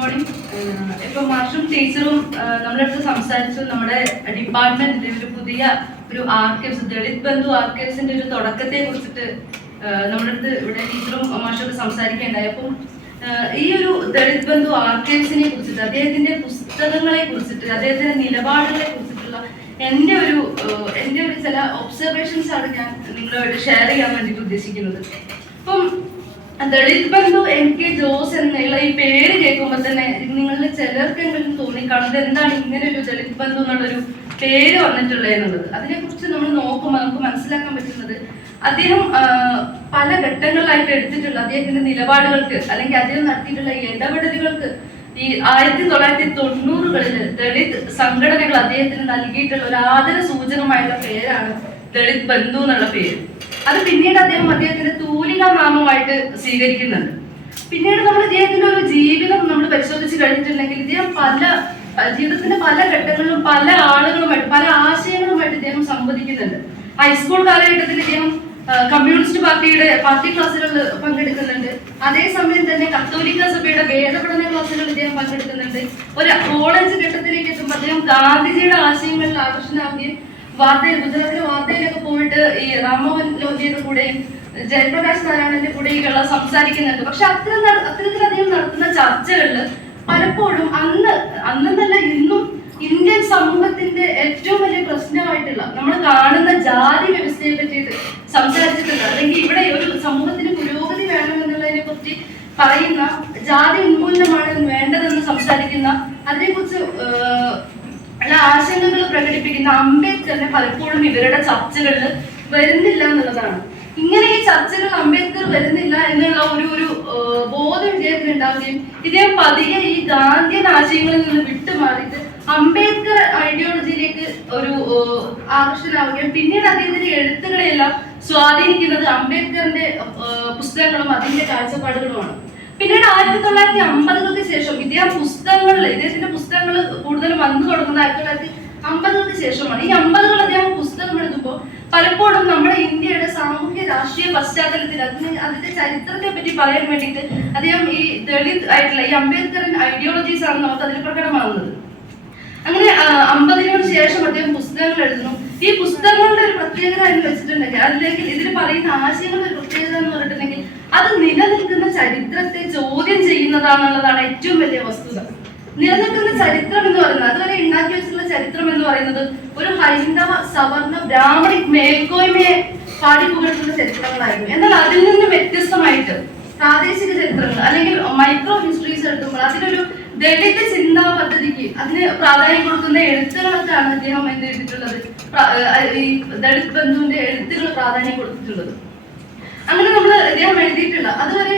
Morning. ഇപ്പൊ മാഷും ടീച്ചറും നമ്മുടെ അടുത്ത് സംസാരിച്ചു. നമ്മുടെ ഡിപ്പാർട്ട്മെന്റിന്റെ ഒരു ആർക്കൈവ്സ്, ദളിത് ബന്ധു ആർക്കൈവ്സിന്റെ ഒരു തുടക്കത്തെ കുറിച്ചിട്ട് നമ്മുടെ അടുത്ത് ഇവിടെ ടീച്ചറും മാഷൊക്കെ സംസാരിക്കേണ്ടായി. അപ്പം ഈ ഒരു ദളിത് ബന്ധു ആർക്കൈവ്സിനെ കുറിച്ചിട്ട്, അദ്ദേഹത്തിന്റെ പുസ്തകങ്ങളെ കുറിച്ചിട്ട്, അദ്ദേഹത്തിന്റെ നിലപാടുകളെ കുറിച്ചിട്ടുള്ള എൻ്റെ ഒരു ചില ഒബ്സർവേഷൻസ് ആണ് ഞാൻ നിങ്ങളുമായിട്ട് ഷെയർ ചെയ്യാൻ വേണ്ടിയിട്ട് ഉദ്ദേശിക്കുന്നത്. അപ്പം ദളിത് ബന്ധു NK ജോസ് എന്നുള്ള ഈ പേര് കേൾക്കുമ്പോൾ തന്നെ നിങ്ങളിൽ ചിലർക്കെങ്കിലും തോന്നിക്കാണുന്നത് എന്താണ് ഇങ്ങനെ ഒരു ദളിത് ബന്ധു എന്നുള്ളൊരു പേര് വന്നിട്ടുള്ളത് എന്നുള്ളത്. അതിനെക്കുറിച്ച് നമ്മൾ നോക്കുമ്പോൾ നമുക്ക് മനസ്സിലാക്കാൻ പറ്റുന്നത് അദ്ദേഹം പല ഘട്ടങ്ങളിലായിട്ട് എടുത്തിട്ടുള്ള അദ്ദേഹത്തിന്റെ നിലപാടുകൾക്ക് അല്ലെങ്കിൽ അദ്ദേഹം നടത്തിയിട്ടുള്ള ഇടപെടലുകൾക്ക് ഈ 1990കളിൽ ദളിത് സംഘടനകൾ അദ്ദേഹത്തിന് നൽകിയിട്ടുള്ള ഒരു ആദര സൂചകമായുള്ള പേരാണ് ദളിത് ബന്ധു എന്നുള്ള പേര്. അത് പിന്നീട് അദ്ദേഹത്തിന്റെ തൂലിക നാമമായിട്ട് സ്വീകരിക്കുന്നുണ്ട്. പിന്നീട് നമ്മൾ ഇദ്ദേഹത്തിന്റെ ഒരു ജീവിതം നമ്മൾ പരിശോധിച്ച് കഴിഞ്ഞിട്ടുണ്ടെങ്കിൽ ഇദ്ദേഹം ജീവിതത്തിന്റെ പല ഘട്ടങ്ങളിലും പല ആളുകളുമായിട്ട് പല ആശയങ്ങളുമായിട്ട് ഇദ്ദേഹം സംവദിക്കുന്നുണ്ട്. ഹൈസ്കൂൾ കാലഘട്ടത്തിൽ ഇദ്ദേഹം കമ്മ്യൂണിസ്റ്റ് പാർട്ടി ക്ലാസ്സുകളിൽ പങ്കെടുക്കുന്നുണ്ട്. അതേസമയം തന്നെ കത്തോലിക്ക സഭയുടെ വേദപഠന ക്ലാസ്സുകളിൽ ഇദ്ദേഹം പങ്കെടുക്കുന്നുണ്ട്. ഒരു കോളേജ് ഘട്ടത്തിലേക്ക് എത്തുമ്പോൾ അദ്ദേഹം ഗാന്ധിജിയുടെ ആശയങ്ങളിൽ ആകർഷണമാവുകയും ഗുജറാത്തിലെ വാർത്തയിലൊക്കെ പോയിട്ട് ഈ റാംമോഹൻ ലോഹിയുടെ കൂടെയും ജയപ്രകാശ് നാരായണന്റെ കൂടെയൊക്കെയുള്ള സംസാരിക്കുന്നുണ്ട്. പക്ഷെ അത്തരത്തിൽ അദ്ദേഹം നടത്തുന്ന ചർച്ചകളിൽ പലപ്പോഴും അന്നല്ല ഇന്നും ഇന്ത്യൻ സമൂഹത്തിന്റെ ഏറ്റവും വലിയ പ്രശ്നമായിട്ടുള്ള നമ്മൾ കാണുന്ന ജാതി വ്യവസ്ഥയെ പറ്റിയിട്ട് സംസാരിച്ചിട്ടുണ്ട്. അല്ലെങ്കിൽ ഇവിടെ ഒരു സമൂഹത്തിന് പുരോഗതി വേണമെന്നുള്ളതിനെ കുറിച്ച് പറയുന്ന, ജാതി ഉന്മൂലനമാണ് വേണ്ടതെന്ന് സംസാരിക്കുന്ന, അതിനെക്കുറിച്ച് ആശങ്കകൾ പ്രകടിപ്പിക്കുന്ന അംബേദ്കറിനെ പലപ്പോഴും ഇവരുടെ ചർച്ചകളിൽ വരുന്നില്ല എന്നുള്ളതാണ്. ഇങ്ങനെ ഈ ചർച്ചകൾ അംബേദ്കർ വരുന്നില്ല എന്നുള്ള ഒരു ബോധം ഇദ്ദേഹത്തിന് ഉണ്ടാവുകയും ഇദ്ദേഹം പതിയെ ഈ ഗാന്ധിയൻ ആശയങ്ങളിൽ നിന്ന് വിട്ടുമാറിയിട്ട് അംബേദ്കർ ഐഡിയോളജിയിലേക്ക് ഒരു ആകർഷനാവുകയും പിന്നീട് അദ്ദേഹത്തിന്റെ എഴുത്തുകളെല്ലാം സ്വാധീനിക്കുന്നത് അംബേദ്കറിന്റെ പുസ്തകങ്ങളും അതിന്റെ കാഴ്ചപ്പാടുകളുമാണ്. പിന്നീട് 1950കൾക്ക് ശേഷം ഇദ്ദേഹത്തിന്റെ പുസ്തകങ്ങൾ കൂടുതലും വന്നു തുടങ്ങുന്നത് 1950കൾക്ക് ശേഷമാണ്. ഈ 50കൾ അദ്ദേഹം പുസ്തകം എഴുതുമ്പോൾ പലപ്പോഴും നമ്മുടെ ഇന്ത്യയുടെ സാമൂഹ്യ രാഷ്ട്രീയ പശ്ചാത്തലത്തിൽ അതിന്റെ ചരിത്രത്തെ പറ്റി പറയാൻ വേണ്ടിയിട്ട് അദ്ദേഹം ഈ ദളിത് ആയിട്ടുള്ള ഈ അംബേദ്കറിൻ ഐഡിയോളജീസ് ആണ് നമുക്ക് അതിൽ പ്രകടമാകുന്നത്. അങ്ങനെ 50ന് ശേഷം അദ്ദേഹം പുസ്തകങ്ങൾ എഴുതുന്നു. ഈ പുസ്തകങ്ങളുടെ ഒരു പ്രത്യേകത എന്ന് വെച്ചിട്ടുണ്ടെങ്കിൽ അല്ലെങ്കിൽ ഇതിൽ പറയുന്ന ആശയങ്ങളുടെ ഒരു പ്രത്യേകത എന്ന് പറഞ്ഞിട്ടുണ്ടെങ്കിൽ അത് നിലനിൽക്കുന്ന ചരിത്രത്തെ ചോദ്യം ചെയ്യുന്നതാണെന്നുള്ളതാണ് ഏറ്റവും വലിയ വസ്തുത. നിലനിൽക്കുന്ന ചരിത്രം എന്ന് പറയുന്നത്, അതുവരെ ഉണ്ടാക്കി വെച്ചിട്ടുള്ള ചരിത്രം എന്ന് പറയുന്നത് ഒരു ഹൈന്ദവ സവർണ ബ്രാഹ്മണിക് മേൽക്കോയ്മയെ പാടിപ്പുകഴ്ത്തുന്ന ചരിത്രങ്ങളായിരുന്നു. എന്നാൽ അതിൽ നിന്ന് വ്യത്യസ്തമായിട്ട് പ്രാദേശിക ചരിത്രങ്ങൾ അല്ലെങ്കിൽ മൈക്രോ ഹിസ്റ്ററീസ് എടുക്കുമ്പോൾ അതിലൊരു ദളിത് ചിന്താ പദ്ധതിക്ക് അതിന് പ്രാധാന്യം കൊടുക്കുന്ന എഴുത്തുകളൊക്കെയാണ് അദ്ദേഹം എന്ത് ചെയ്തിട്ടുള്ളത്, ഈ ദളിത് ബന്ധുവിന്റെ എഴുത്തുകൾ പ്രാധാന്യം കൊടുത്തിട്ടുള്ളത്. അങ്ങനെ അദ്ദേഹം എഴുതിയിട്ടില്ല. അതുവരെ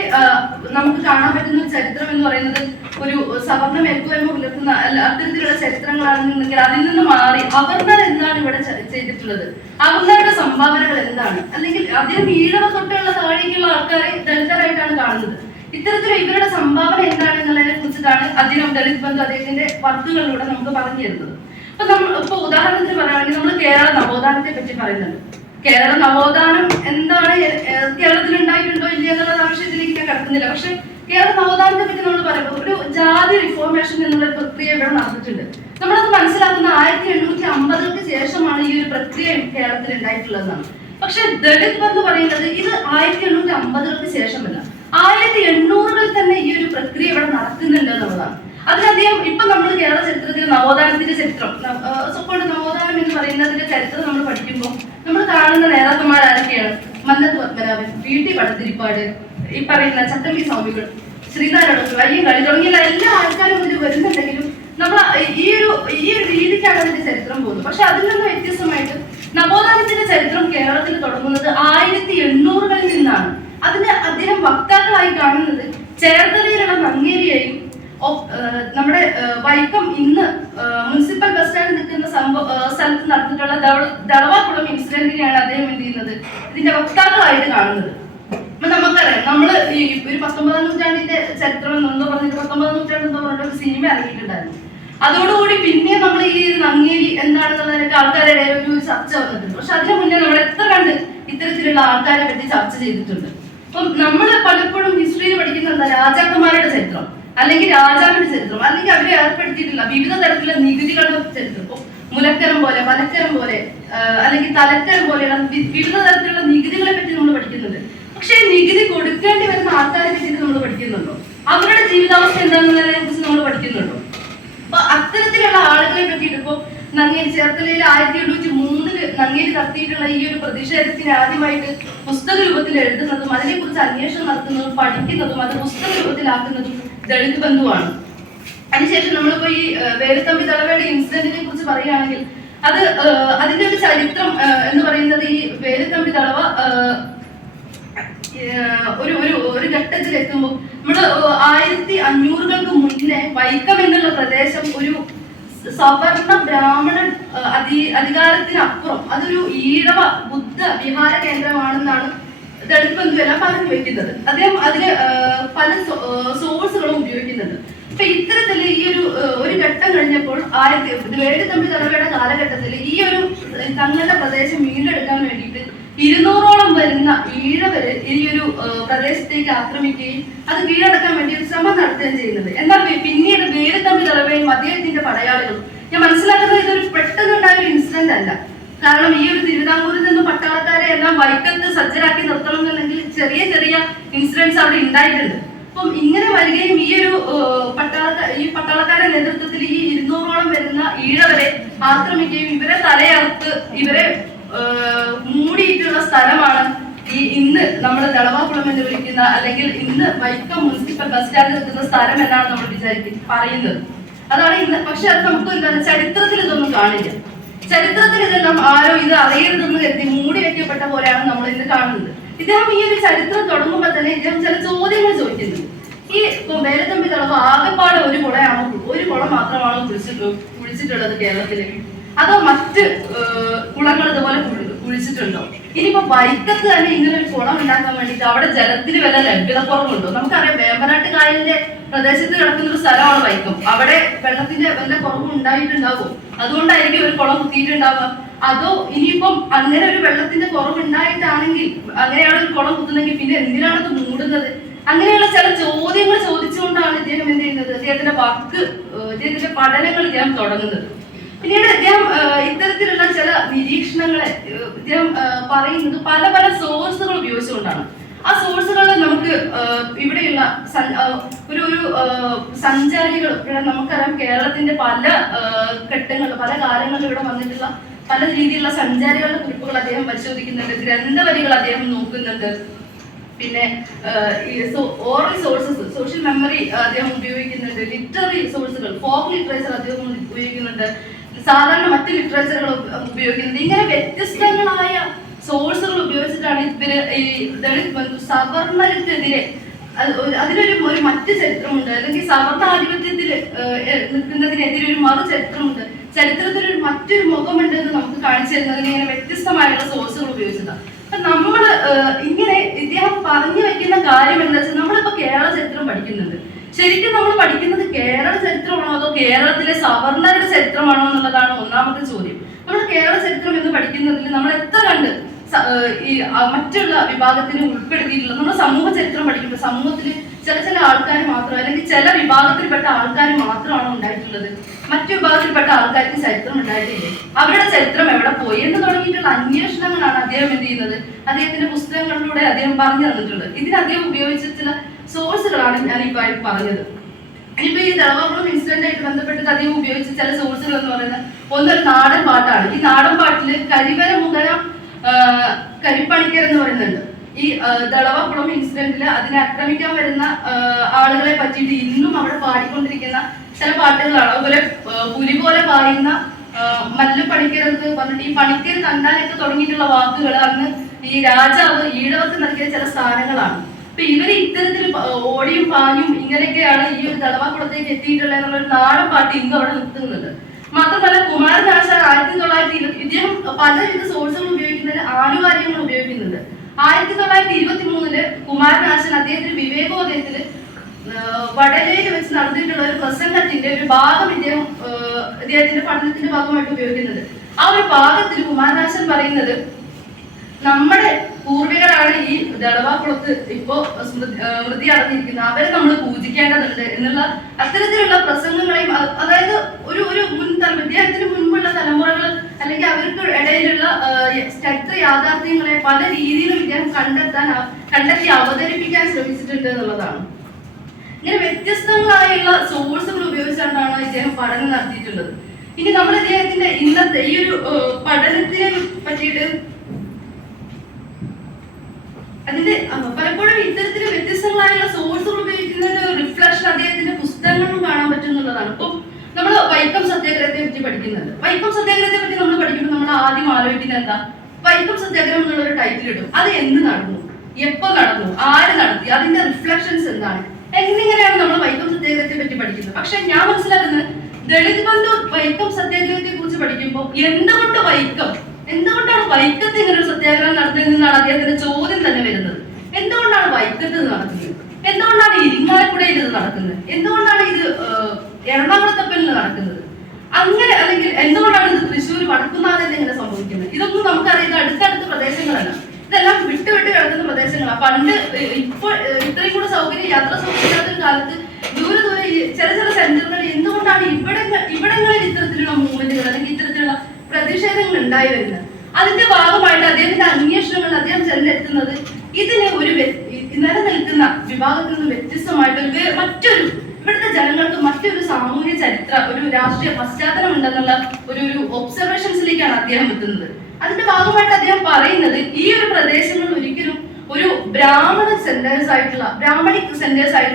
നമുക്ക് കാണാൻ പറ്റുന്ന ചരിത്രം എന്ന് പറയുന്നത് ഒരു സവർണ മേൽക്കോയ്മ പുലർത്തുന്ന അത്തരത്തിലുള്ള ചരിത്രങ്ങളാണെന്നുണ്ടെങ്കിൽ അതിൽ നിന്ന് മാറി അവർണർ എന്താണ് ഇവിടെ ചെയ്തിട്ടുള്ളത്, അവർണരുടെ സംഭാവനകൾ എന്താണ്, അല്ലെങ്കിൽ അദ്ദേഹം ഈഴവ തൊട്ടുള്ള താഴേക്കുള്ള ആൾക്കാരെ ദളിതരായിട്ടാണ് കാണുന്നത്. ഇത്തരത്തിൽ ഇവരുടെ സംഭാവന എന്താണെന്നുള്ളതിനെ കുറിച്ചിട്ടാണ് അദ്ദേഹം ദളിത് ബന്ധു അദ്ദേഹത്തിന്റെ വർക്കുകളിലൂടെ നമുക്ക് പറഞ്ഞു തരുന്നത്. ഇപ്പൊ ഉദാഹരണത്തിന് പറയുകയാണെങ്കിൽ നമ്മൾ കേരള നവോത്ഥാനത്തെ പറ്റി പറയുന്നുണ്ട്. കേരള നവോത്ഥാനം എന്താണ്, കേരളത്തിൽ ഉണ്ടായിട്ടുണ്ടോ ഇല്ല എന്നുള്ള ആവശ്യത്തിലേക്ക് ഞാൻ കടക്കുന്നില്ല. പക്ഷെ കേരള നവോത്ഥാനത്തെ പറ്റി നമ്മൾ പറയുമ്പോൾ ഒരു ജാതി റിഫോർമേഷൻ എന്നുള്ള പ്രക്രിയ ഇവിടെ നടന്നിട്ടുണ്ട്. നമ്മളത് മനസ്സിലാക്കുന്ന 1850ക്ക് ശേഷമാണ് ഈ ഒരു പ്രക്രിയ കേരളത്തിൽ ഉണ്ടായിട്ടുള്ളതെന്നാണ്. പക്ഷെ ദളിത് ബന്ധു പറയുന്നത് ഇത് 1850ക്ക് ശേഷമല്ല, 1800കളിൽ തന്നെ ഈ ഒരു പ്രക്രിയ ഇവിടെ നടക്കുന്നുണ്ട് എന്നുള്ളതാണ്. അതിനധികം ഇപ്പൊ നമ്മൾ കേരള ചരിത്രത്തിൽ നവോത്ഥാനത്തിന്റെ ചരിത്രം നവോത്ഥാനം എന്ന് പറയുന്നതിന്റെ ചരിത്രം നമ്മൾ പഠിക്കുമ്പോൾ നമ്മൾ കാണുന്ന നേതാക്കന്മാർ ആരൊക്കെയാണ്? മന്നത്ത് പത്മനാഭൻ, VT വടത്തിരിപ്പാട്, ഈ പറയുന്ന ചട്ടമ്പി സ്വാമികൾ, ശ്രീനാരായണ അയ്യങ്കാളി തുടങ്ങിയുള്ള എല്ലാ ആൾക്കാരും ഇതിൽ വരുന്നുണ്ടെങ്കിലും നമ്മൾ ഈ ഒരു രീതിക്കാണ് അതിന്റെ ചരിത്രം പോകുന്നത്. പക്ഷെ അതിൽ നിന്ന് വ്യത്യസ്തമായിട്ട് നവോത്ഥാനത്തിന്റെ ചരിത്രം കേരളത്തിൽ തുടങ്ങുന്നത് 1800കളിൽ നിന്നാണ്. അതിന് അദ്ദേഹം വക്താക്കളായി കാണുന്നത് ചേർത്തലയിലുള്ള നങ്ങേരിയെയും നമ്മുടെ വൈക്കം ഇന്ന് മുനിസിപ്പൽ ബസ് സ്റ്റാൻഡ് നിൽക്കുന്ന സ്ഥലത്ത് നടത്തിയിട്ടുള്ള ദളവാക്കുളം ഇൻസിഡന്റിനെയാണ് അദ്ദേഹം എന്ത് ചെയ്യുന്നത്, ഇതിന്റെ വക്താക്കളായിട്ട് കാണുന്നത്. അപ്പൊ നമുക്കറിയാം, നമ്മള് ഈ ഒരു 19ാം നൂറ്റാണ്ടിന്റെ ചരിത്രം എന്തോ പറഞ്ഞിട്ട് 19ാം നൂറ്റാണ്ട് എന്തോ പറഞ്ഞിട്ട് ഒരു സിനിമ ഇറങ്ങിയിട്ടുണ്ടായിരുന്നു. അതോടുകൂടി പിന്നെ നമ്മൾ ഈ നങ്ങേരി എന്താണെന്നുള്ളതിനൊക്കെ ആൾക്കാരുടെ ഒരു ചർച്ച വന്നിട്ടുണ്ട്. പക്ഷെ അതിന് മുന്നേ നമ്മൾ എത്ര കണ്ട് ഇത്തരത്തിലുള്ള ആൾക്കാരെ പറ്റി ചർച്ച ചെയ്തിട്ടുണ്ട്. അപ്പം നമ്മൾ പലപ്പോഴും ഹിസ്റ്ററിയിൽ പഠിക്കുന്ന എന്താ, രാജാക്കന്മാരുടെ ചരിത്രം. അല്ലെങ്കിൽ രാജാവിന്റെ ചരിത്രം, അല്ലെങ്കിൽ അവരെ ഏർപ്പെടുത്തിയിട്ടുള്ള വിവിധ തരത്തിലുള്ള നികുതികളുടെ ചരിത്രം. ഇപ്പൊ മുലക്കരം പോലെ, വലക്കരം പോലെ, അല്ലെങ്കിൽ തലക്കരം പോലെയുള്ള വിവിധ തരത്തിലുള്ള നികുതികളെ പറ്റി നമ്മൾ പഠിക്കുന്നുണ്ട്. പക്ഷെ നികുതി കൊടുക്കേണ്ടി വരുന്ന ആൾക്കാരെ പറ്റി നമ്മൾ പഠിക്കുന്നുണ്ടോ? അവരുടെ ജീവിതാവസ്ഥ എന്താണെന്നതിനെ കുറിച്ച് നമ്മൾ പഠിക്കുന്നുണ്ടോ? അപ്പൊ അത്തരത്തിലുള്ള ആളുകളെ പറ്റിയിട്ട് ഇപ്പൊ നങ്ങേരി ചേർത്തലയിൽ 1803 നങ്ങേരി നടത്തിയിട്ടുള്ള ഈ ഒരു പ്രതിഷേധത്തിന് ആദ്യമായിട്ട് പുസ്തക രൂപത്തിൽ എഴുതുന്നതും അതിനെക്കുറിച്ച് അന്വേഷണം നടത്തുന്നതും പഠിക്കുന്നതും അത് പുസ്തക രൂപത്തിലാക്കുന്നതും ദളിത് ബന്ധുവാണ്. അതിനുശേഷം നമ്മളിപ്പോ ഈ വേലുത്തമ്പി ദളവയുടെ ഇൻസിഡന്റിനെ കുറിച്ച് പറയുകയാണെങ്കിൽ അത് അതിന്റെ ഒരു ചരിത്രം എന്ന് പറയുന്നത് ഈ വേലുത്തമ്പി ദളവ ഒരു ഘട്ടത്തിൽ എത്തുമ്പോൾ നമ്മുടെ 1500-കൾക്ക് മുന്നേ വൈക്കം എന്നുള്ള പ്രദേശം ഒരു സവർണ ബ്രാഹ്മണ അധികാരത്തിനപ്പുറം അതൊരു ഈഴവ ബുദ്ധ വിഹാര കേന്ദ്രമാണെന്നാണ് ദളിത് ബന്ധു എല്ലാം പറഞ്ഞു വെക്കുന്നത്. അദ്ദേഹം അതിന് പല സോഴ്സുകളും ഉപയോഗിക്കുന്നുണ്ട്. അപ്പൊ ഇത്തരത്തില് ഈ ഒരു ഘട്ടം കഴിഞ്ഞപ്പോൾ വേലുത്തമ്പി ദളവയുടെ കാലഘട്ടത്തിൽ ഈ ഒരു തങ്ങളുടെ പ്രദേശം വീണ്ടെടുക്കാൻ വേണ്ടിയിട്ട് 200ഓളം വരുന്ന ഈഴവര് ഈ ഒരു പ്രദേശത്തേക്ക് ആക്രമിക്കുകയും അത് കീഴടക്കാൻ വേണ്ടി ഒരു ശ്രമം നടത്തുകയും ചെയ്യുന്നത്. എന്നാൽ പിന്നീട് വേലുത്തമ്പി ദളവയും അദ്ദേഹത്തിന്റെ പടയാളികളും, ഞാൻ മനസ്സിലാക്കുന്നത് ഇതൊരു പെട്ടെന്നുണ്ടായ ഒരു ഇൻസിഡന്റ് അല്ല. കാരണം ഈ ഒരു തിരുവിതാംകൂറിൽ നിന്ന് പട്ടാളക്കാരെ എല്ലാം വൈക്കത്ത് സജ്ജരാക്കി നിർത്തണം എന്നുണ്ടെങ്കിൽ ചെറിയ ചെറിയ ഇൻസിഡൻസ് അവിടെ ഉണ്ടായിട്ടുണ്ട്. അപ്പം ഇങ്ങനെ വരികയും ഈ ഒരു പട്ടാളക്കാരുടെ നേതൃത്വത്തിൽ ഈ 200ഓളം വരുന്ന ഈഴവരെ ആക്രമിക്കുകയും ഇവരെ തലയറുത്ത് ഇവരെ മൂടിയിട്ടുള്ള സ്ഥലമാണ് ഈ ഇന്ന് നമ്മൾ ദളവാക്കുളം എന്ന് വിളിക്കുന്ന, അല്ലെങ്കിൽ ഇന്ന് വൈക്കം മുനിസിപ്പൽ ബസ് സ്റ്റാൻഡിൽ നിൽക്കുന്ന സ്ഥലം എന്നാണ് നമ്മൾ പറയുന്നത്. അതാണ് ഇന്ന്. പക്ഷെ അത് നമുക്ക് എന്താണ് ചരിത്രത്തിൽ ഇതൊന്നും കാണില്ല. ചരിത്രത്തിൽ ഇതെല്ലാം ആരോ ഇത് അറിയരുതെന്ന് കരുതി മൂടി വെക്കപ്പെട്ട പോലെയാണ് നമ്മൾ ഇന്ന് കാണുന്നത്. ഇദ്ദേഹം ഈ ഒരു ചരിത്രം തുടങ്ങുമ്പോൾ തന്നെ ഇദ്ദേഹം ചില ചോദ്യങ്ങൾ ചോദിക്കുന്നുണ്ട്. ഈ വേലുത്തമ്പി ദളവ ആകെപ്പാടെ ഒരു കുളം മാത്രമാണോ കുഴിച്ചിട്ടുള്ളത് കേരളത്തില്, അതോ മറ്റ് കുളങ്ങൾ ഇതുപോലെ കുഴിച്ചിട്ടുണ്ടോ? ഇനിയിപ്പോ വൈക്കത്ത് തന്നെ ഇങ്ങനെ ഒരു കുളം ഉണ്ടാക്കാൻ വേണ്ടിയിട്ട് അവിടെ ജലത്തിന് വല്ല ലഭ്യത കുറവുണ്ടോ? നമുക്കറിയാം വേമ്പനാട്ട് കായലിന്റെ പ്രദേശത്ത് കിടക്കുന്ന ഒരു സ്ഥലമാണ് വൈക്കം. അവിടെ വെള്ളത്തിന്റെ വല്ല കുറവ് ഉണ്ടായിട്ടുണ്ടാകും, അതുകൊണ്ടായിരിക്കും ഒരു കുളം കുത്തിയിട്ടുണ്ടാവുക. അതോ ഇനിയിപ്പം അങ്ങനെ ഒരു വെള്ളത്തിന്റെ കുറവ് ഉണ്ടായിട്ടാണെങ്കിൽ അങ്ങനെയാണ് ഒരു കുളം കുത്തുന്നെങ്കിൽ പിന്നെ എന്തിനാണത് മൂടുന്നത്? അങ്ങനെയുള്ള ചില ചോദ്യങ്ങൾ ചോദിച്ചുകൊണ്ടാണ് ഇദ്ദേഹം എന്ത് ചെയ്യുന്നത്, അദ്ദേഹത്തിന്റെ പഠനങ്ങൾ ഇദ്ദേഹം തുടങ്ങുന്നത്. പിന്നീട് അദ്ദേഹം ഇത്തരത്തിലുള്ള ചില നിരീക്ഷണങ്ങളെ ഇദ്ദേഹം പറയുന്നത് പല പല സോഴ്സുകൾ ഉപയോഗിച്ചുകൊണ്ടാണ്. ആ സോഴ്സുകളിൽ നമുക്ക് ഇവിടെയുള്ള ഒരു സഞ്ചാരികൾ, നമുക്കറിയാം കേരളത്തിന്റെ പല ഘട്ടങ്ങളിൽ പല കാലങ്ങളിൽ ഇവിടെ വന്നിട്ടുള്ള പല രീതിയിലുള്ള സഞ്ചാരികളുടെ കുറിപ്പുകൾ അദ്ദേഹം പരിശോധിക്കുന്നുണ്ട്, ഗ്രന്ഥവരികൾ അദ്ദേഹം നോക്കുന്നുണ്ട്. പിന്നെ ഓറൽ സോഴ്സസ്, സോഷ്യൽ മെമ്മറി അദ്ദേഹം ഉപയോഗിക്കുന്നുണ്ട്, ലിറ്റററി സോഴ്സുകൾ, ഫോക്ക് ലിറ്ററേച്ചർ അദ്ദേഹം ഉപയോഗിക്കുന്നുണ്ട്, സാധാരണ മറ്റ് ലിറ്ററേച്ചറുകൾ ഉപയോഗിക്കുന്നുണ്ട്. ഇങ്ങനെ വ്യത്യസ്തങ്ങളായ സോഴ്സുകൾ ഉപയോഗിച്ചിട്ടാണ് ഇവര് ഈ ദളിത് ബന്ധു സവർണർക്കെതിരെ അതിനൊരു മറ്റ് ചരിത്രമുണ്ട്, അല്ലെങ്കിൽ സവർണാധിപത്യത്തിൽ നിൽക്കുന്നതിനെതിരെ ഒരു മറു ചരിത്രമുണ്ട്, ചരിത്രത്തിലൊരു മറ്റൊരു മുഖമുണ്ട് എന്ന് നമുക്ക് കാണിച്ചു തരുന്നതിന് ഇങ്ങനെ വ്യത്യസ്തമായുള്ള സോഴ്സുകൾ ഉപയോഗിച്ചതാണ്. അപ്പൊ നമ്മള് ഇങ്ങനെ ഇദ്ദേഹം പറഞ്ഞു വെക്കുന്ന കാര്യം എന്താ വെച്ചാൽ, നമ്മളിപ്പോ കേരള ചരിത്രം പഠിക്കുന്നുണ്ട്. ശരിക്കും നമ്മൾ പഠിക്കുന്നത് കേരള ചരിത്രമാണോ അതോ കേരളത്തിലെ സവർണരുടെ ചരിത്രമാണോ എന്നുള്ളതാണ് ഒന്നാമത്തെ ചോദ്യം. നമ്മൾ കേരള ചരിത്രം എന്ന് പഠിക്കുന്നതിൽ നമ്മൾ എത്ര കണ്ട് ഈ മറ്റുള്ള വിഭാഗത്തിന് ഉൾപ്പെടുത്തിയിട്ടുള്ള, നമ്മൾ സമൂഹ ചരിത്രം പഠിക്കുമ്പോൾ സമൂഹത്തിൽ ചില ആൾക്കാർ മാത്രം, അല്ലെങ്കിൽ ചില വിഭാഗത്തിൽപ്പെട്ട ആൾക്കാർ മാത്രമാണ് ഉണ്ടായിട്ടുള്ളത്, മറ്റു വിഭാഗത്തിൽപ്പെട്ട ആൾക്കാർക്ക് ചരിത്രം ഉണ്ടായിട്ടില്ലേ, അവരുടെ ചരിത്രം എവിടെ പോയി എന്ന് തുടങ്ങിയിട്ടുള്ള അന്വേഷണങ്ങളാണ് അദ്ദേഹം എന്ത് ചെയ്യുന്നത്, അദ്ദേഹത്തിന്റെ പുസ്തകങ്ങളിലൂടെ അദ്ദേഹം പറഞ്ഞു തന്നിട്ടുള്ളത്. ഇതിന് അദ്ദേഹം ഉപയോഗിച്ച ചില സോഴ്സുകളാണ് ഞാൻ ഇപ്പൊ പറഞ്ഞത്. ഇനിയിപ്പോ ഈ ദളവാക്കുളം ഇൻസിഡന്റ് ആയിട്ട് ബന്ധപ്പെട്ട് അദ്ദേഹം ഉപയോഗിച്ച ചില സോഴ്സുകൾ എന്ന് പറയുന്നത് ഒന്നൊരു നാടൻ പാട്ടാണ്. ഈ നാടൻ പാട്ടില് കരിവര മുഖനം കരിപ്പണിക്കർ എന്ന് പറയുന്നുണ്ട്. ഈ ദളവാക്കുളം ഇൻസിഡന്റിൽ അതിനെ ആക്രമിക്കാൻ വരുന്ന ആളുകളെ പറ്റിയിട്ട് ഇന്നും അവിടെ പാടിക്കൊണ്ടിരിക്കുന്ന ചില പാട്ടുകളാണ്. അതുപോലെ പുലി പോലെ പായുന്ന മല്ലു പണിക്കർ എന്ന് പറഞ്ഞിട്ട് ഈ പണിക്കർ കണ്ടാനൊക്കെ തുടങ്ങിയിട്ടുള്ള വാക്കുകൾ അന്ന് ഈ രാജാവ് ഈഴവർക്ക് നൽകിയ ചില സ്ഥാനങ്ങളാണ്. അപ്പൊ ഇവര് ഇത്തരത്തിൽ ഓടിയും പാഞ്ഞും ഇങ്ങനെയൊക്കെയാണ് ഈ ഒരു ദളവാക്കുളത്തേക്ക് എത്തിയിട്ടുള്ളത് എന്നുള്ളൊരു നാടൻ പാട്ട് ഇന്നും അവിടെ നിർത്തുന്നുണ്ട്. മാത്രമല്ല കുമാരനാശാൻ 1920 ഇദ്ദേഹം പലവിധ സോഴ്സുകൾ ഉപയോഗിക്കുന്നതിൽ ആനുകാര്യങ്ങൾ ഉപയോഗിക്കുന്നുണ്ട്. 1923 കുമാരനാശാൻ അദ്ദേഹത്തിന്റെ വിവേകോദയത്തില് വടലയിൽ വെച്ച് നടന്നിട്ടുള്ള ഒരു പ്രസംഗത്തിന്റെ ഒരു ഭാഗം ഇദ്ദേഹത്തിന്റെ പഠനത്തിന്റെ ഭാഗമായിട്ട് ഉപയോഗിക്കുന്നുണ്ട്. ആ ഒരു ഭാഗത്തിൽ കുമാരനാശാൻ പറയുന്നത്, നമ്മുടെ പൂർവികരാണ് ഈ ദളവാകുളത്ത് ഇപ്പോ സ്മൃതി അടഞ്ഞിരിക്കുന്നത്, അവരെ നമ്മൾ പൂജിക്കേണ്ടതുണ്ട് എന്നുള്ള അത്തരത്തിലുള്ള പ്രസംഗങ്ങളെയും, അതായത് ഒരു വിദ്യാർത്ഥിന് മുൻപുള്ള തലമുറകൾ അല്ലെങ്കിൽ അവർക്ക് ഇടയിലുള്ള ചരിത്ര യാഥാർത്ഥ്യങ്ങളെ പല രീതിയിലും ഇദ്ദേഹം കണ്ടെത്തി അവതരിപ്പിക്കാൻ ശ്രമിച്ചിട്ടുണ്ട് എന്നുള്ളതാണ്. ഇങ്ങനെ വ്യത്യസ്തങ്ങളായുള്ള സോഴ്സുകൾ ഉപയോഗിച്ചുകൊണ്ടാണ് ഇദ്ദേഹം പഠനം നടത്തിയിട്ടുള്ളത്. ഇനി നമ്മൾ ഇദ്ദേഹത്തിന്റെ ഇന്നത്തെ ഈ ഒരു പഠനത്തിനെ പറ്റിയിട്ട് അതിന്റെ പലപ്പോഴും ഇത്തരത്തില് വ്യത്യസ്തങ്ങളായുള്ള സോഴ്സുകൾ ഉപയോഗിക്കുന്നതിന്റെ ഒരു റിഫ്ലക്ഷൻ അദ്ദേഹത്തിന്റെ പുസ്തകങ്ങളിലും കാണാൻ പറ്റുന്നുള്ളതാണ്. ഇപ്പം നമ്മൾ വൈക്കം സത്യാഗ്രഹത്തെ പറ്റി പഠിക്കുന്നുണ്ട്. വൈക്കം സത്യാഗ്രഹത്തെ പറ്റി നമ്മൾ പഠിക്കുമ്പോൾ നമ്മൾ ആദ്യം ആലോചിക്കുന്നത് എന്താ? വൈക്കം സത്യാഗ്രഹം എന്നുള്ള ഒരു ടൈറ്റിൽ ഇടും. അത് എന്ന് നടന്നു, എപ്പോ നടന്നു, ആര് നടത്തി, അതിന്റെ റിഫ്ലക്ഷൻസ് എന്താണ്, എന്നിങ്ങനെയാണ് നമ്മൾ വൈക്കം സത്യാഗ്രഹത്തെ പറ്റി പഠിക്കുന്നത്. പക്ഷെ ഞാൻ മനസ്സിലാക്കുന്നത് ദളിത് ബന്ധു വൈക്കം സത്യാഗ്രഹത്തെ കുറിച്ച് പഠിക്കുമ്പോൾ എന്തുകൊണ്ടാണ് വൈക്കത്ത് ഇങ്ങനെ ഒരു സത്യാഗ്രഹം നടത്തുന്നതെന്നാണ് അദ്ദേഹത്തിന്റെ ചോദ്യം തന്നെ വരുന്നത്. എന്തുകൊണ്ടാണ് വൈക്കത്ത് ഇത് നടക്കുന്നത്? എന്തുകൊണ്ടാണ് ഇരിങ്ങാലക്കുടയിൽ ഇത് നടക്കുന്നത്? എന്തുകൊണ്ടാണ് ഇത് എറണാകുളത്തപ്പലിൽ നടക്കുന്നത്? അങ്ങനെ അല്ലെങ്കിൽ എന്തുകൊണ്ടാണ് ഇത് തൃശ്ശൂർ വടക്കുന്നാഥയിൽ ഇങ്ങനെ സംഭവിക്കുന്നത്? ഇതൊന്നും നമുക്കറിയുന്ന അടുത്തടുത്ത പ്രദേശങ്ങളല്ല, ഇതെല്ലാം വിട്ട് കിടക്കുന്ന പ്രദേശങ്ങളാണ്. പണ്ട് ഇപ്പൊ ഇത്രയും കൂടെ യാത്രാ സൗകര്യമില്ലാത്തൊരു കാലത്ത് ദൂരെ ചില സെന്ററുകളിൽ എന്തുകൊണ്ടാണ് ഇവിടങ്ങളിൽ ഇത്തരത്തിലുള്ള മൂവ്മെന്റുകൾ അല്ലെങ്കിൽ ഇത്തരത്തിലുള്ള പ്രതിഷേധങ്ങൾ ഉണ്ടായി വരുന്നത്? അതിന്റെ ഭാഗമായിട്ട് അദ്ദേഹത്തിന്റെ അന്വേഷണങ്ങൾ അദ്ദേഹം ചെന്നെത്തുന്നത് ഇതിനെ ഒരു നിലനിൽക്കുന്ന വിഭാഗത്തിൽ നിന്ന് വ്യത്യസ്തമായിട്ട് ഇവിടുത്തെ ജനങ്ങൾക്ക് മറ്റൊരു സാമൂഹ്യ ചരിത്ര, ഒരു രാഷ്ട്രീയ പശ്ചാത്തലം ഉണ്ടെന്നുള്ള ഒരു ഒബ്സർവേഷൻസിലേക്കാണ് അദ്ദേഹം എത്തുന്നത്. അതിന്റെ ഭാഗമായിട്ട് അദ്ദേഹം പറയുന്നത് ഈ ഒരു പ്രദേശങ്ങൾ ഒരിക്കലും ഒരു ബ്രാഹ്മണിക് സെന്റേഴ്സ് ആയിട്ടുള്ള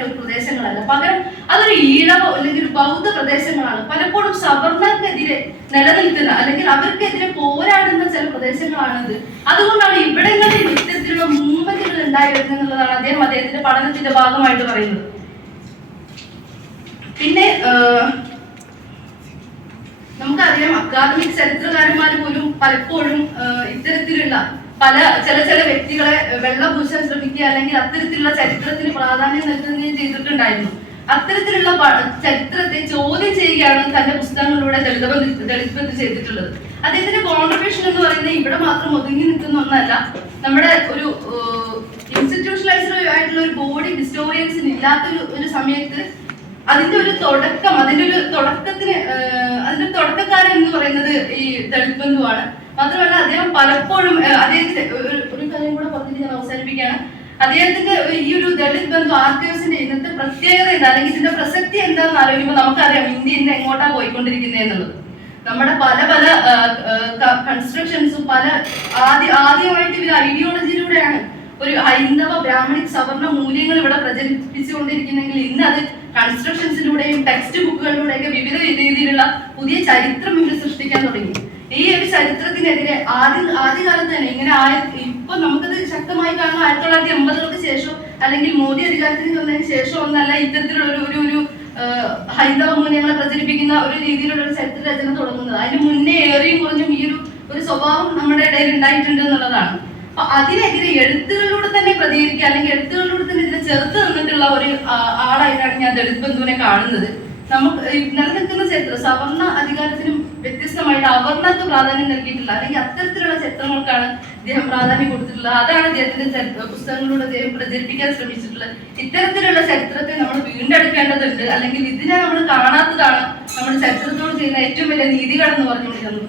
ഒരു പ്രദേശങ്ങളല്ല, പകരം അതൊരു ഈഴവ അല്ലെങ്കിൽ ഒരു ബൗദ്ധ പ്രദേശങ്ങളാണ്. പലപ്പോഴും സവർണർക്കെതിരെ നിലനിൽക്കുന്ന അല്ലെങ്കിൽ അവർക്കെതിരെ പോരാടുന്ന ചില പ്രദേശങ്ങളാണിത്. അതുകൊണ്ടാണ് ഇവിടങ്ങളിൽ ഇത്തരത്തിലുള്ള മൂവ്മെന്റുകൾ ഉണ്ടായി വരുന്നത് എന്നുള്ളതാണ് അദ്ദേഹത്തിന്റെ പഠനത്തിന്റെ ഭാഗമായിട്ട് പറയുന്നത്. പിന്നെ നമുക്കറിയാം, അക്കാദമിക് ചരിത്രകാരന്മാർ പോലും പലപ്പോഴും ഇത്തരത്തിലുള്ള ചില വ്യക്തികളെ വെള്ളപൂശാൻ ശ്രമിക്കുക അല്ലെങ്കിൽ അത്തരത്തിലുള്ള ചരിത്രത്തിന് പ്രാധാന്യം നൽകുകയും ചെയ്തിട്ടുണ്ടായിരുന്നു. അത്തരത്തിലുള്ള ചരിത്രത്തെ ചോദ്യം ചെയ്യുകയാണ് തന്റെ പുസ്തകങ്ങളിലൂടെ ദളിത് ബന്ധു ചെയ്തിട്ടുള്ളത്. അദ്ദേഹത്തിന്റെ കോൺട്രിബ്യൂഷൻ എന്ന് പറയുന്നത് ഇവിടെ മാത്രം ഒതുങ്ങി നിൽക്കുന്ന ഒന്നല്ല. നമ്മുടെ ഒരു ഇൻസ്റ്റിറ്റ്യൂഷണലൈസ്ഡ് ആയിട്ടുള്ള ഒരു ബോഡി ഹിസ്റ്റോറിയൻസിന് ഇല്ലാത്തൊരു സമയത്ത് അതിന്റെ തുടക്കക്കാരൻ എന്ന് പറയുന്നത് ഈ ദളിത് ബന്ധുവാണ്. മാത്രമല്ല അദ്ദേഹം പലപ്പോഴും അദ്ദേഹത്തിന്റെ ഒരു കാര്യം കൂടെ പറഞ്ഞിട്ട് ഞാൻ അവസാനിപ്പിക്കുകയാണ്. അദ്ദേഹത്തിന്റെ ഈ ഒരു ദളിത് ബന്ധു ആർക്കൈവ്സിന്റെ ഇന്നത്തെ പ്രത്യേകത എന്താ അല്ലെങ്കിൽ ഇതിന്റെ പ്രസക്തി എന്താണെന്ന് ആലോചിക്കുമ്പോൾ നമുക്കറിയാം ഇന്ത്യ ഇന്ന് എങ്ങോട്ടാ പോയിക്കൊണ്ടിരിക്കുന്നത് എന്നുള്ളത്. നമ്മുടെ പല കൺസ്ട്രക്ഷൻസും ആദ്യമായിട്ട് ഇവർ ഐഡിയോളജിയിലൂടെയാണ് ഒരു ഹൈന്ദവ ബ്രാഹ്മണിക് സവർണ മൂല്യങ്ങൾ ഇവിടെ പ്രചരിപ്പിച്ചുകൊണ്ടിരിക്കുന്നെങ്കിൽ ഇന്ന് അത് കൺസ്ട്രക്ഷൻസിലൂടെയും ടെക്സ്റ്റ് ബുക്കുകളിലൂടെയൊക്കെ വിവിധ രീതിയിലുള്ള പുതിയ ചരിത്രം ഇവർ സൃഷ്ടിക്കാൻ തുടങ്ങി. ഈ ഒരു ചരിത്രത്തിനെതിരെ ആദ്യകാലത്ത് തന്നെ ഇങ്ങനെ ഇപ്പൊ നമുക്കത് ശക്തമായി കാണുന്ന 1980 ശേഷം അല്ലെങ്കിൽ മോദി അധികാരത്തിൽ വന്നതിന് ശേഷം ഒന്നല്ല ഇത്തരത്തിലുള്ള ഒരു ഹൈന്ദവ മൂല്യങ്ങളെ പ്രചരിപ്പിക്കുന്ന ഒരു രീതിയിലുള്ള ഒരു ചരിത്ര രചന തുടങ്ങുന്നത്. അതിന് മുന്നേ ഏറെയും കുറഞ്ഞും ഈ ഒരു സ്വഭാവം നമ്മുടെ ഇടയിൽ ഉണ്ടായിട്ടുണ്ട് എന്നുള്ളതാണ്. അപ്പൊ അതിനെതിരെ എഴുത്തുകളിലൂടെ തന്നെ പ്രതികരിക്കുക അല്ലെങ്കിൽ എഴുത്തുകളിലൂടെ തന്നെ ഇതിനെ ചെറുത്ത് നിന്നിട്ടുള്ള ഒരു ആളായിട്ടാണ് ഞാൻ ദളിത് ബന്ധുവിനെ കാണുന്നത്. നമുക്ക് നിലനിൽക്കുന്ന ചരിത്രം സവർണ അധികാരത്തിനും വ്യത്യസ്തമായിട്ട് അവർണർക്ക് പ്രാധാന്യം നൽകിയിട്ടില്ല അല്ലെങ്കിൽ അത്തരത്തിലുള്ള ചരിത്രങ്ങൾക്കാണ് അദ്ദേഹം പ്രാധാന്യം കൊടുത്തിട്ടുള്ളത്. അതാണ് അദ്ദേഹത്തിന്റെ പുസ്തകങ്ങളിലൂടെ അദ്ദേഹം പ്രചരിപ്പിക്കാൻ ശ്രമിച്ചിട്ടുള്ളത്. ഇത്തരത്തിലുള്ള ചരിത്രത്തെ നമ്മൾ വീണ്ടെടുക്കേണ്ടതുണ്ട്, അല്ലെങ്കിൽ ഇതിനെ നമ്മൾ കാണാത്തതാണ് നമ്മുടെ ചരിത്രത്തോട് ചെയ്യുന്ന ഏറ്റവും വലിയ നീതികേടെന്ന് പറഞ്ഞുകൊണ്ടിരുന്നത്.